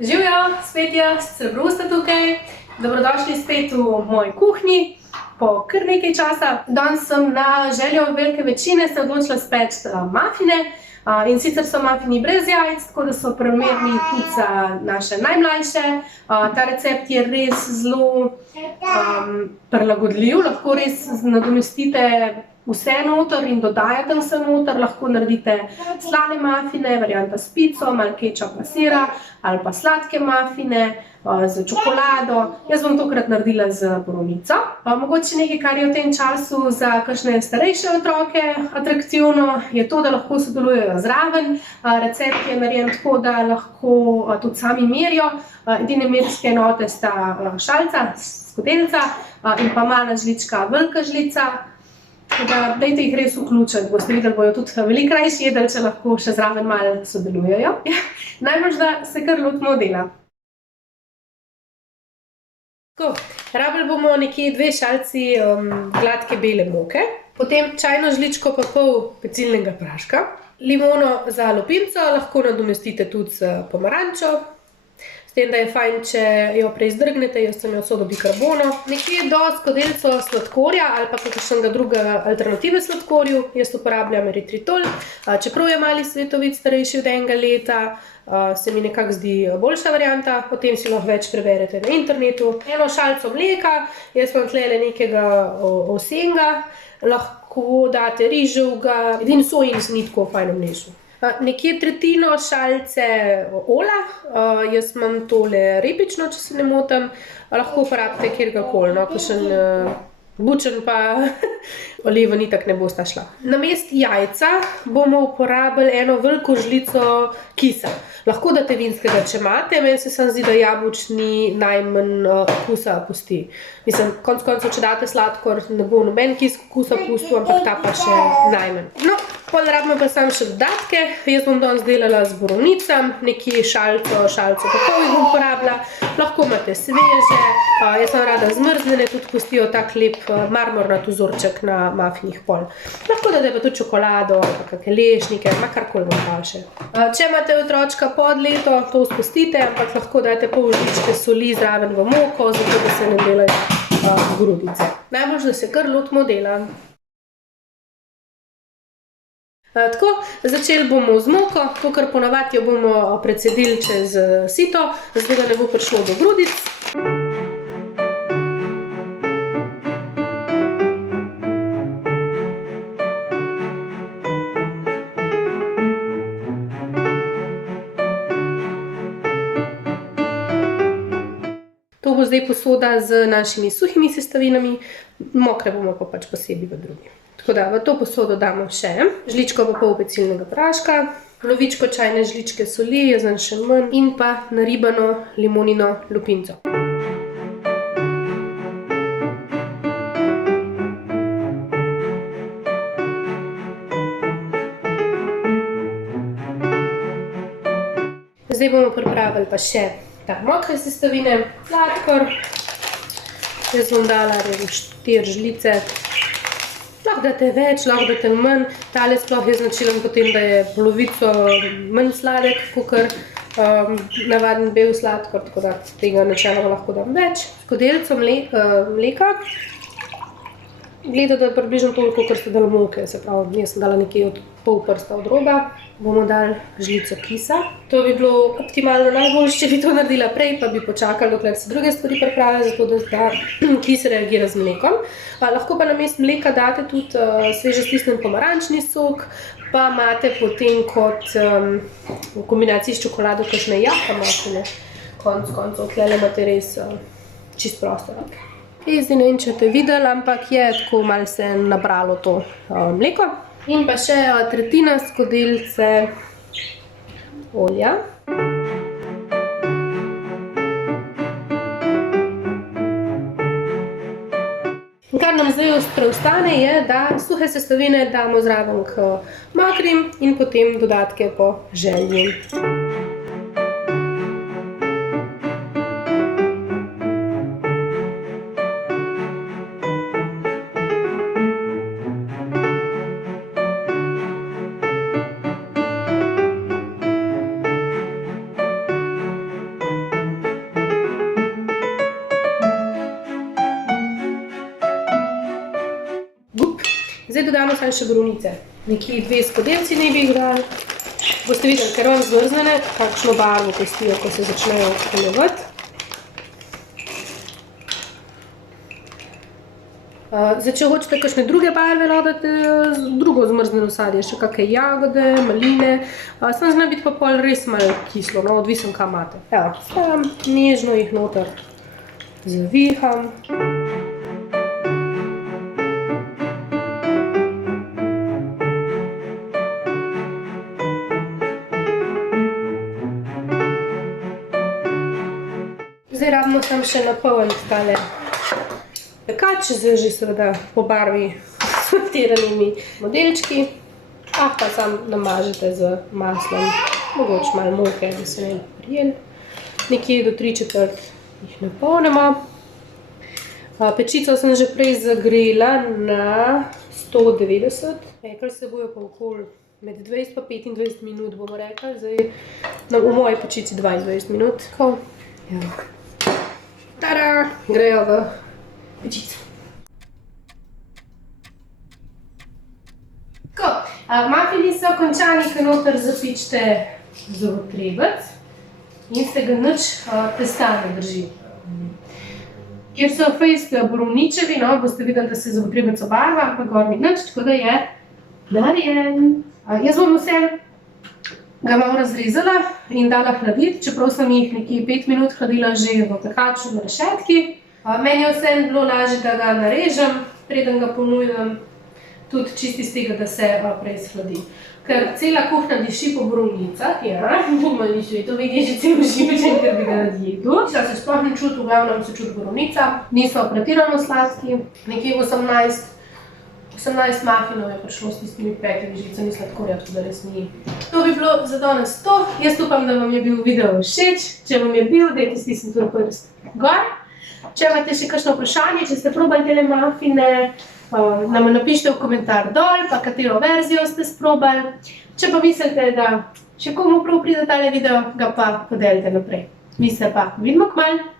Živjo, spet jaz, Celebrusta tukaj. Dobrodošli spet v moji kuhinji po kar nekaj časa. Danes sem na željo velike večine se odločila speči mafine. In sicer so mafini brez jajc, tako da so primerni tudi za naše najmlajše. Ta recept je res zelo prilagodljiv, lahko res nadomestite vse noter in dodajate vse noter, lahko naredite slane mafine, varianta s pico, malo kečapa, sira ali pa sladke mafine z čokolado. Jaz bom tokrat naredila z borovnico. Mogoče nekaj, kar je v tem času za kakšne starejše otroke atraktivno, je to, da lahko sodelujejo zraven. Recept je narejen tako, da lahko tudi sami merijo. Edine merske enote sta šalca, skodelica in pa mala žlička, velika žlica. Dajte jih res vključiti, boste videli, bojo tudi veliko rajši jedli, če lahko še zraven malo sodelujejo. Najbolj, da se kar lotimo dela. Rabili bomo nekje 2 šalci gladke bele moke, potem čajno žličko pa pol pecilnega praška, limono za lupinco, lahko nadomestite tudi s pomarančo. S tem, da je fajn, če jo prej zdrgnete, jaz sem jo sodo bikarbono. Nekje do skodelico sladkorja ali pa kakšnega druga alternative sladkorju. Jaz uporabljam eritritol. Čeprav je mali svetovic starejši od 1 leta, se mi nekako zdi boljša varianta. Potem si lahko več preberete na internetu. 1 šalico mleka, jaz imam tlele nekega ovsenga, lahko date riževega, edino sojin se ni tako fajn vnesu. Nekje 1/3 šalice olja, jaz imam tole repično, če se ne motim, lahko uporabite kjerkoli, kakšen bučen pa oliva itak ne bosta šla. Namesto jajca bomo uporabili 1 veliko žlico kisa. Lahko date vinskega, če imate, meni se samo zdi, da jabolčni najmanj okusa pusti. Mislim, konec koncev, če date sladkor, ne bo noben kis okusa pustil, ampak ta pa še najmanj. No, potem rabimo pa samo še dodatke. Jaz bom danes delala z borovnicami, nekje šalico pa pol jih bom uporabila. Lahko imate sveže, jaz sem rada zmrznjene, tudi pustijo tak lep marmornat vzorček na mafinih pol. Lahko date pa tudi čokolado ali pa kakšne lešnike, karkoli vam paše. Če imate otročka pod leto, to spustite, ampak lahko date pol žličke soli zraven v moko, zato da se ne delajo grudice. Najbolj, da se kar lotimo dela. Tako, začeli bomo z moko, to kar ponavadi jo bomo precedili čez sito, zdaj da ne bo prišlo do grudic. To bo zdaj posoda z našimi suhimi sestavinami, mokre bomo pa pač posebej v drugi. Tako da v to posodo damo še žličko pa pol pecilnega praška, polovičko čajne žličke soli, jaz dam še manj, in pa naribano limonino lupinco. Zdaj bomo pripravili pa še mokre sestavine, sladkor. Jaz bom dala 4 žlice. Lahko date več, lahko date manj. Tale sploh je značilen potem, da je polovico manj sladek, kakor navaden bel sladkor, tako da tega načeloma lahko dam več. Skodelico mleka. Gledam, da je približno toliko, kar ste dali moke, se pravi, jaz sem dala nekje od pol prsta od roba. Bomo dali žlico kisa. To bi bilo optimalno najboljše, če bi to naredila prej, pa bi počakali, dokler se druge stvari pripravijo, zato da kis reagira z mlekom. Lahko pa namesto mleka date tudi sveže stisnjen pomarančni sok, pa imate potem kot v kombinaciji s čokolado kakšne jaka mafine. Konec koncev, tlele imate res čist prostor. Zdaj ne vem, če ste videli, ampak je tako malo se nabralo to mleko. In pa še 1/3 skodelice olja. In kar nam zdaj preostane je, da suhe sestavine damo zraven k mokrim in potem dodatke po želji. dodamo samo še borovnice. Nekje 2 skodelici naj bi jih dali. Boste videli, ker on zmrznene, kakšno barvo pustijo, ko se začnejo poljevati. Zdaj, če hočete kakšne druge barve, dodate drugo zmrznjeno sadje, še kakšne jagode, maline. Samo zna biti pa pol res malo kislo, no, odvisen kam imate. Evo, sam nežno jih noter zaviham. Zdaj rabimo tam še napolniti tale pekač, zdaj že seveda po barvi s sortiranimi modelčki. Pa sam namažete z maslom, mogoče malo moke, da se ne prijeli. Nekje do 3/4 jih napolnimo. Pečico sem že prej zagrela na 190. Kar se bojo pa okoli med 20 pa 25 minut, bomo rekli. Zdaj v moji pečici 22 minut. Tada! Grejo v pečico. Mafini so končani, ko noter zapičite zobotrebec in se ga nič testa ne drži. Ker so fejst borovničevi, boste videli, da se zobotrebec obarva, pa gor ni nič, tako da je narejen. Jaz bom vse ga malo razrezala in dala hladiti, čeprav sem jih nekje 5 minut hladila že v pekaču na rešetki. Meni je vseeno bilo lažje, da ga narežem, preden ga ponujem, tudi čisto iz tega, da se prej shladi. Ker cela kuhna diši po borovnicah, malo ni to vidi že cel živčen, ker bi ga na dietu. Se sploh ne čuti, v glavnem se čuti borovnica, niso pretirano sladki, nekje 18 mafinov je prišlo s tistimi 5 žicami sladkorja, tako da res ni. To bi bilo za danes to. Jaz upam, da vam je bil video všeč. Če vam je bil, dajte stisniti prst gor. Če imate še kakšno vprašanje, če ste probali tele mafine, nam napišite v komentar dol, pa katero verzijo ste sprobali. Če pa mislite, da še komu prav pride tale video, ga pa podelite naprej. Mi se pa vidimo kmalu.